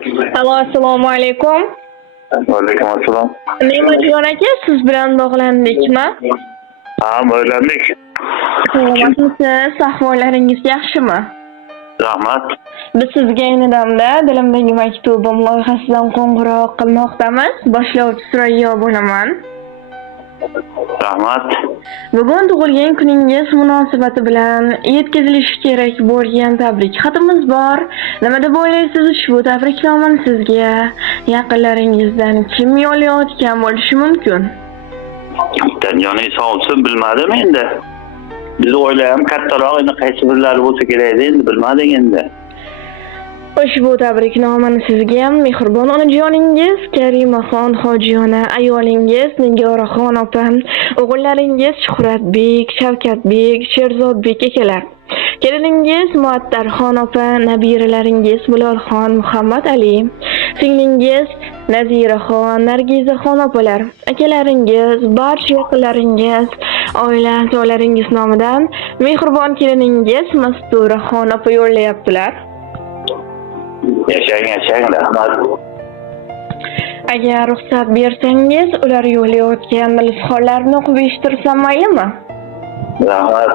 Alo, assalomu alaykum. Va alaykum assalom. Ne'matjon aka, siz bilan bog'landikmi? Ha, bog'landik. Salomatmisiz? Ahvollaringiz yaxshimi? Rahmat. Biz sizga ayni damda Dilimdagi maktubim loyihasidan qo'ng'iroq qilmoqdamiz. Boshlovchi Surayyo bo'laman. Rahmat. Bugun tug'ilgan kuningiz munosabati bilan yetkazilishi kerak bo'lgan tabrik xatimiz bor. Nima deb o'ylaysiz, ushbu tabriknomani sizga yaqinlaringizdan kim yo'llayotgan bo'lishi mumkin? Joni sog' olsin, bilmadim endi. Biz o'ylayam kattaroq endi qaysi birlari bo'lsa kerak edi, endi bilmadik endi. Ushbu tabriknomani sizga ham mehribon onajoningiz Karimaxon Hojiyona, ayolingiz Nigoraxon opa, o'g'illaringiz Shuhratbek, Shavkatbek, Sherzodbek akalar, keliningiz Muattarxon opa, nabiralaringiz Bilolxon, Muhammad Ali, singlingiz Naziraxon, Nargizaxon opalar, akalaringiz, barcha yaqinlaringiz, oila a'zolaringiz nomidan mehribon keliningiz Masturaxon opa yo'llayaptilar. Yashang, rahmat. Agar ruxsat bersangiz, ular yo'llayotgan ilhomlarni o'qib eshittirsam maylimi? Rahmat.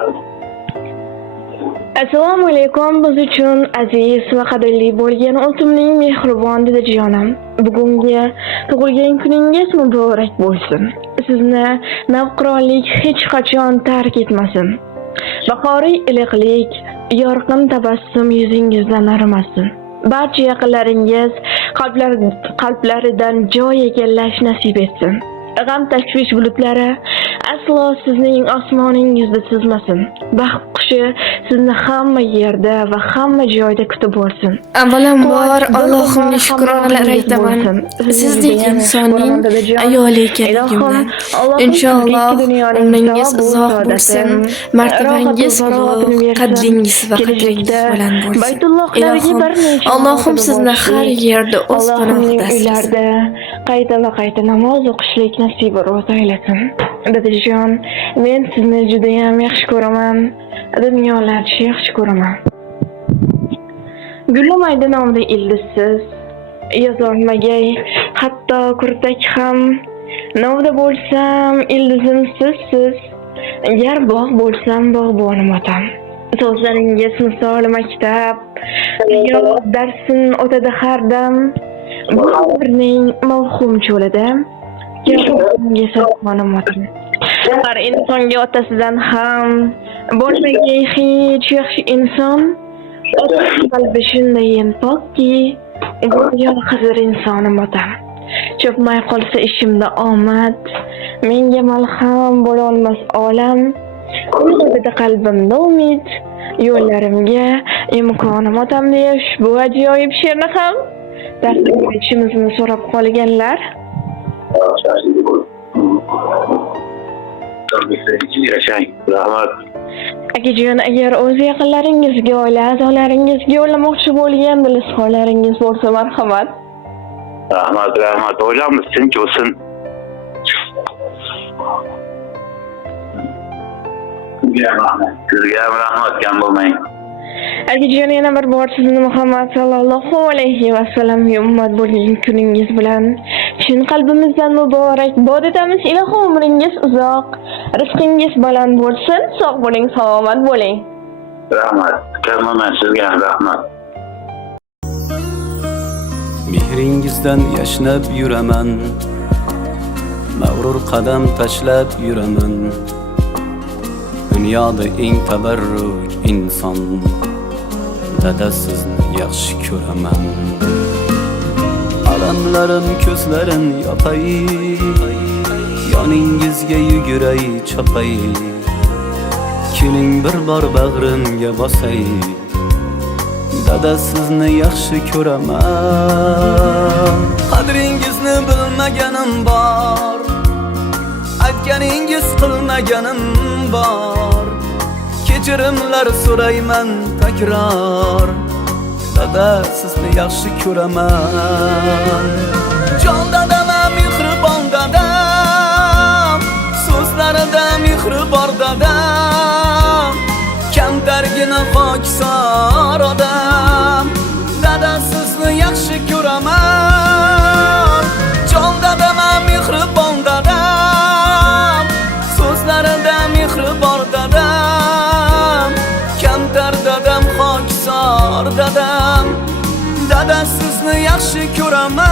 Assalomu alaykum, biz uchun aziz va qadrli bo'lgan o'zimning mehribon dadajonim. Bugungi tug'ilgan kuningiz muborak bo'lsin. Sizni navqironlik hech qachon tark etmasin. Bahoriy iliqlik, yorqin tabassum yuzingizdan arimasin. Barcha yaqinlaringiz qalblaridan joy egallash nasib etsin. G'am tashvish bulutlari aslo sizning osmoningizda suzmasin. Baxt qushi sizni hamma yerda va hamma joyda kutib olsin. Avvalambor Allohimga shukronalar aytaman. Sizdek insonning ayoli ekanligimdan. Inshaalloh umringiz uzoq bo'lsin, martabangiz ulug', qadringiz va qadringiz baland bo'lsin. Ilohim, Allohim sizni har yerda o'z panohida qayta namoz o'qishlik nasibi ro'za aylasin. Dadajon, men sizni juda ham yaxshi ko'raman. Dunyolarcha yaxshi ko'raman. Gullamaydi nomda ildizsiz, yozolmagay hatto kurtak ham. Novda bo'lsam ildizim sizsiz, gar bog' bo'lsam bog'bonim otam. So'zlaringiz misoli maktab, yo darsin o'tadi har dam. Bu umrning mavhum cho'lida Gerçekten sog'onim otam. Har insonga otasidan ham bo'lmagan hech yaxshi inson. Ota qalbi shundayin pokki, go'yo Xizr insonim otam. Cho'pmay qolsa ishimda omad, menga malham bo'la olmas olam. Uyg'onadi qalbimda umid, yo'llarimga imkonim otam deya ushbu ajoyib she'rni ham darslashimizni so'rab qolganlar. Yashang, rahmat. Akajon, agar o'z yaqinlaringizga, oila a'zolaringizga yo'llamoqchi bo'lgan ilhomlaringiz bo'lsa, marhamat. Rahmat. O'ylamiz, tinch bo'lsin. Sizga ham rahmat, kam bo'lmang. Akajon, yana bir bor sizni Muhammad sallallohu alayhi va sallamga ummat bo'lgan kuningiz bilan chin qalbimizdan muborakbod etamiz. Ilohim umringiz uzoq, rizqingiz baland bo'lsin. Sog' bo'ling, salomat bo'ling. Rahmat. Kamman sizga ham rahmat. Mehringizdan yashnab yuraman, mag'rur qadam tashlab yuraman. Dunyoda eng tabarruk inson, dada sizni yaxshi ko'raman. Alamlarim ko'zlarin yopay, yoningizga yuguray chopay. Keling bir bor bag'rimga bosay, dada sizni yaxshi ko'raman. Qadringizni bilmaganim bor, aytganingiz qilmaganim bor. Kechirimlar so'rayman takror, dada sizni yaxshi ko'raman. Jon dadam, mehribon dadam, so'zlarida mehri bor dadam. Kamtargina pokisor odam, dada sizni yaxshi ko'raman. dada sizni yaxshi ko'raman.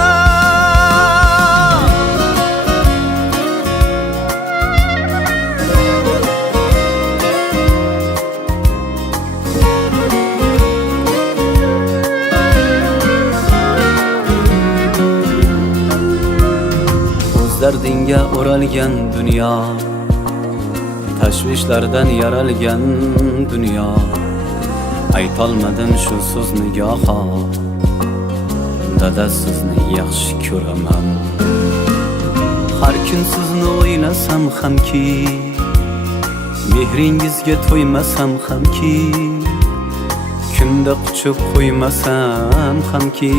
Dardinga o'ralgan dunyo, tashvishlardan yaralgan dunyo. Aytolmadim shu so'zni goho, dada sizni yaxshi ko'raman. Har kun sizni o'ylasam hamki, mehringizga to'ymasam hamki, kunda quchib qo'ymasam hamki,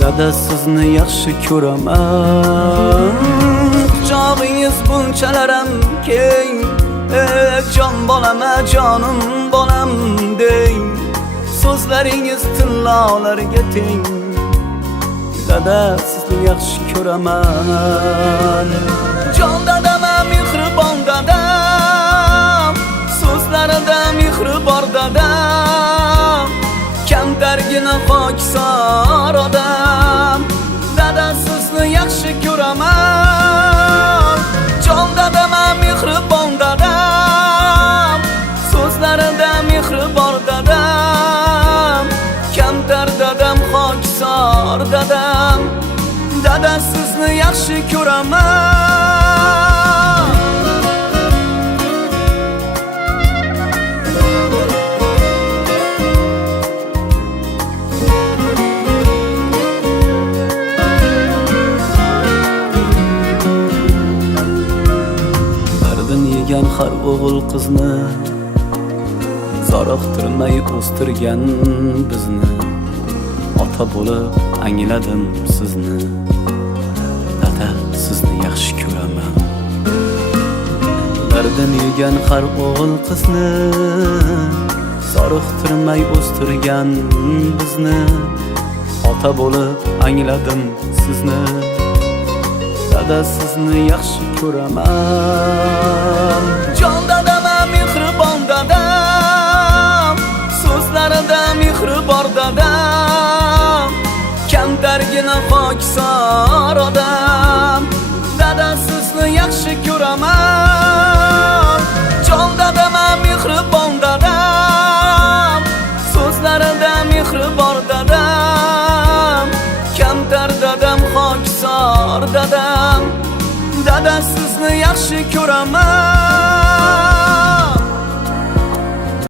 dada sizni yaxshi ko'raman. Quchog'ingiz bunchalaram keng, jon bolama jonim bolam deng. So'zlaringiz tillolarga teng, dada sizni yaxshi ko'raman. Jon dadama mehribon dadam, so'zlarida mehri bor dadam. Kamtargina pokisor odam, dada sizni yaxshi ko'raman. Jon dadama mehribon dadam, so'zlarida mehri bor dadam. Kamtar dadam pokisor dadam, dada sizni yaxshi ko'raman. Har o'g'il qizni zoriqtirmay o'stirgan bizni, ota bo'lib angladim sizni, dada sizni yaxshi ko'raman. Dardin yegan har o'g'il qizni zoriqtirmay o'stirgan bizni, ota bo'lib angladim sizni, dada sizni yaxshi ko'raman. Jon dadama mehribon dadam, so'zlarida mehri bor dadam. Kamtargina pokisor odam, dada sizni yaxshi ko'raman. Jon dadama mehribon dadam, so'zlarida mehri bor dadam. Kamtar dadam pokisor dadam, dada sizni yaxshi ko'raman.